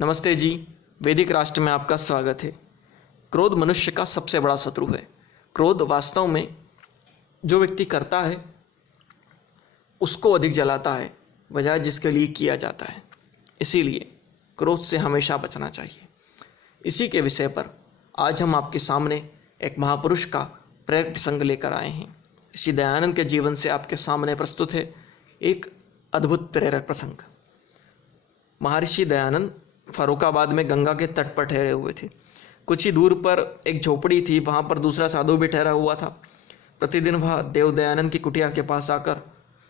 नमस्ते जी। वैदिक राष्ट्र में आपका स्वागत है। क्रोध मनुष्य का सबसे बड़ा शत्रु है। क्रोध वास्तव में जो व्यक्ति करता है उसको अधिक जलाता है बजाय जिसके लिए किया जाता है। इसीलिए क्रोध से हमेशा बचना चाहिए। इसी के विषय पर आज हम आपके सामने एक महापुरुष का प्रेरक प्रसंग लेकर आए हैं। ऋषि दयानंद के जीवन से आपके सामने प्रस्तुत है एक अद्भुत प्रेरक प्रसंग। महर्षि दयानंद फर्रुखाबाद में गंगा के तट पर ठहरे हुए थे। कुछ ही दूर पर एक झोपड़ी थी, वहाँ पर दूसरा साधु भी ठहरा हुआ था। प्रतिदिन वह देव दयानंद की कुटिया के पास आकर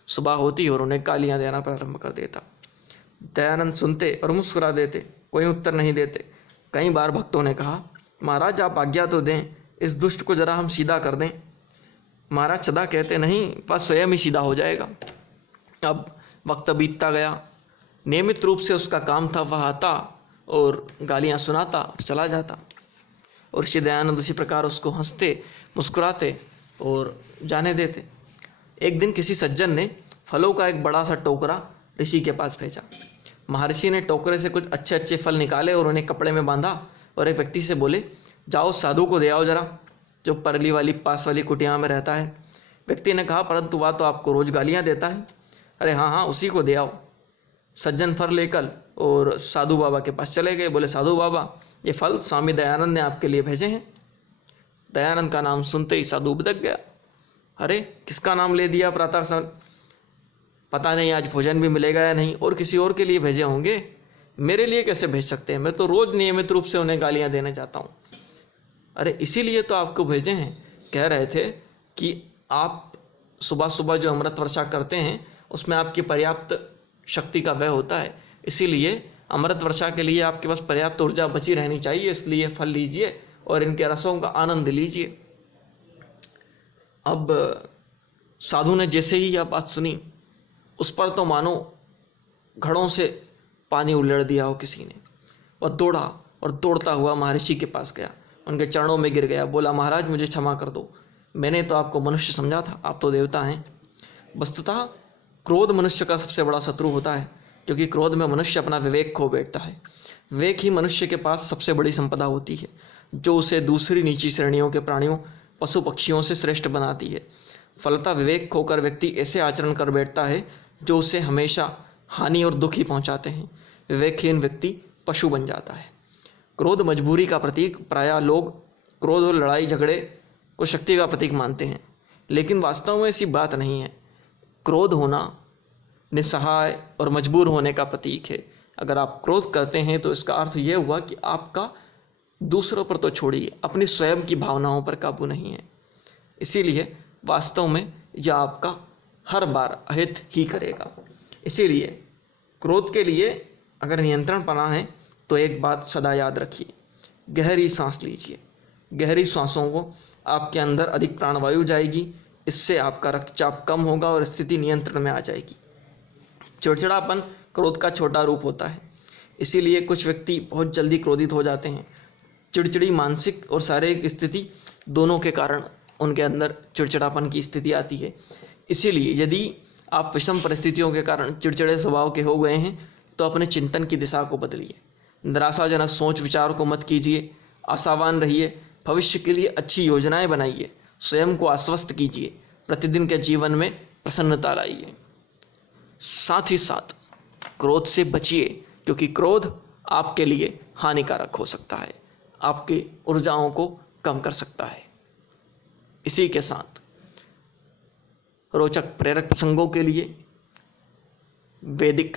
सुबह होती और उन्हें गालियाँ देना प्रारंभ कर देता। दयानंद सुनते और मुस्कुरा देते, कोई उत्तर नहीं देते। कई बार भक्तों ने कहा, महाराज आप आज्ञा तो दें, इस दुष्ट को जरा हम सीधा कर दें। महाराज सदा कहते नहीं, बस स्वयं ही सीधा हो जाएगा। अब वक्त बीतता गया। नियमित रूप से उसका काम था, वह आता और गालियाँ सुनाता और चला जाता। और ऋषि दयानंद उसी प्रकार उसको हंसते मुस्कुराते और जाने देते। एक दिन किसी सज्जन ने फलों का एक बड़ा सा टोकरा ऋषि के पास भेजा। महर्षि ने टोकरे से कुछ अच्छे अच्छे फल निकाले और उन्हें कपड़े में बांधा और एक व्यक्ति से बोले, जाओ साधु को दे आओ जरा, जो परली वाली पास वाली कुटिया में रहता है। व्यक्ति ने कहा, परंतु वह तो आपको रोज गालियाँ देता है। अरे हाँ, उसी को दे आओ। सज्जन फल लेकर और साधु बाबा के पास चले गए। बोले, साधु बाबा ये फल स्वामी दयानंद ने आपके लिए भेजे हैं। दयानंद का नाम सुनते ही साधु उबदक गया। अरे किसका नाम ले दिया प्रातः समय, पता नहीं आज भोजन भी मिलेगा या नहीं, और किसी और के लिए भेजे होंगे, मेरे लिए कैसे भेज सकते हैं? मैं तो रोज नियमित रूप से उन्हें गालियां देने जाता हूँ। अरे इसीलिए तो आपको भेजे हैं। कह रहे थे कि आप सुबह सुबह जो अमृत वर्षा करते हैं उसमें आपकी पर्याप्त शक्ति का व्यय होता है, इसीलिए अमृत वर्षा के लिए आपके पास पर्याप्त ऊर्जा बची रहनी चाहिए। इसलिए फल लीजिए और इनके रसों का आनंद लीजिए। अब साधु ने जैसे ही यह बात सुनी, उस पर तो मानो घड़ों से पानी उलट दिया हो किसी ने। वह दौड़ा और दौड़ता हुआ महर्षि के पास गया, उनके चरणों में गिर गया। बोला, महाराज मुझे क्षमा कर दो, मैंने तो आपको मनुष्य समझा था, आप तो देवता हैं। वस्तुतः क्रोध मनुष्य का सबसे बड़ा शत्रु होता है, क्योंकि क्रोध में मनुष्य अपना विवेक खो बैठता है। विवेक ही मनुष्य के पास सबसे बड़ी संपदा होती है, जो उसे दूसरी नीची श्रेणियों के प्राणियों पशु पक्षियों से श्रेष्ठ बनाती है। फलतः विवेक खोकर व्यक्ति ऐसे आचरण कर बैठता है जो उसे हमेशा हानि और दुख ही पहुँचाते हैं। विवेकहीन व्यक्ति पशु बन जाता है। क्रोध मजबूरी का प्रतीक। प्रायः लोग क्रोध और लड़ाई झगड़े को शक्ति का प्रतीक मानते हैं, लेकिन वास्तव में ऐसी बात नहीं है। क्रोध होना निस्सहाय और मजबूर होने का प्रतीक है। अगर आप क्रोध करते हैं तो इसका अर्थ यह हुआ कि आपका दूसरों पर तो छोड़िए, अपनी स्वयं की भावनाओं पर काबू नहीं है। इसीलिए वास्तव में यह आपका हर बार अहित ही करेगा। इसीलिए क्रोध के लिए अगर नियंत्रण पाना है तो एक बात सदा याद रखिए, गहरी सांस लीजिए। गहरी सांसों को आपके अंदर अधिक प्राणवायु जाएगी, इससे आपका रक्तचाप कम होगा और स्थिति नियंत्रण में आ जाएगी। चिड़चिड़ापन क्रोध का छोटा रूप होता है, इसीलिए कुछ व्यक्ति बहुत जल्दी क्रोधित हो जाते हैं। चिड़चिड़ी मानसिक और शारीरिक स्थिति दोनों के कारण उनके अंदर चिड़चिड़ापन की स्थिति आती है। इसीलिए यदि आप विषम परिस्थितियों के कारण चिड़चिड़े स्वभाव के हो गए हैं तो अपने चिंतन की दिशा को बदलिए। निराशाजनक सोच विचार को मत कीजिए, आशावान रहिए, भविष्य के लिए अच्छी योजनाएं बनाइए, स्वयं को आश्वस्त कीजिए, प्रतिदिन के जीवन में प्रसन्नता लाइए। साथ ही साथ क्रोध से बचिए, क्योंकि क्रोध आपके लिए हानिकारक हो सकता है, आपकी ऊर्जाओं को कम कर सकता है। इसी के साथ रोचक प्रेरक प्रसंगों के लिए, वैदिक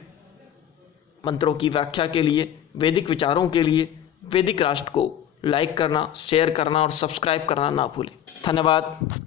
मंत्रों की व्याख्या के लिए, वैदिक विचारों के लिए वैदिक राष्ट्र को लाइक करना, शेयर करना और सब्सक्राइब करना ना भूलें। धन्यवाद।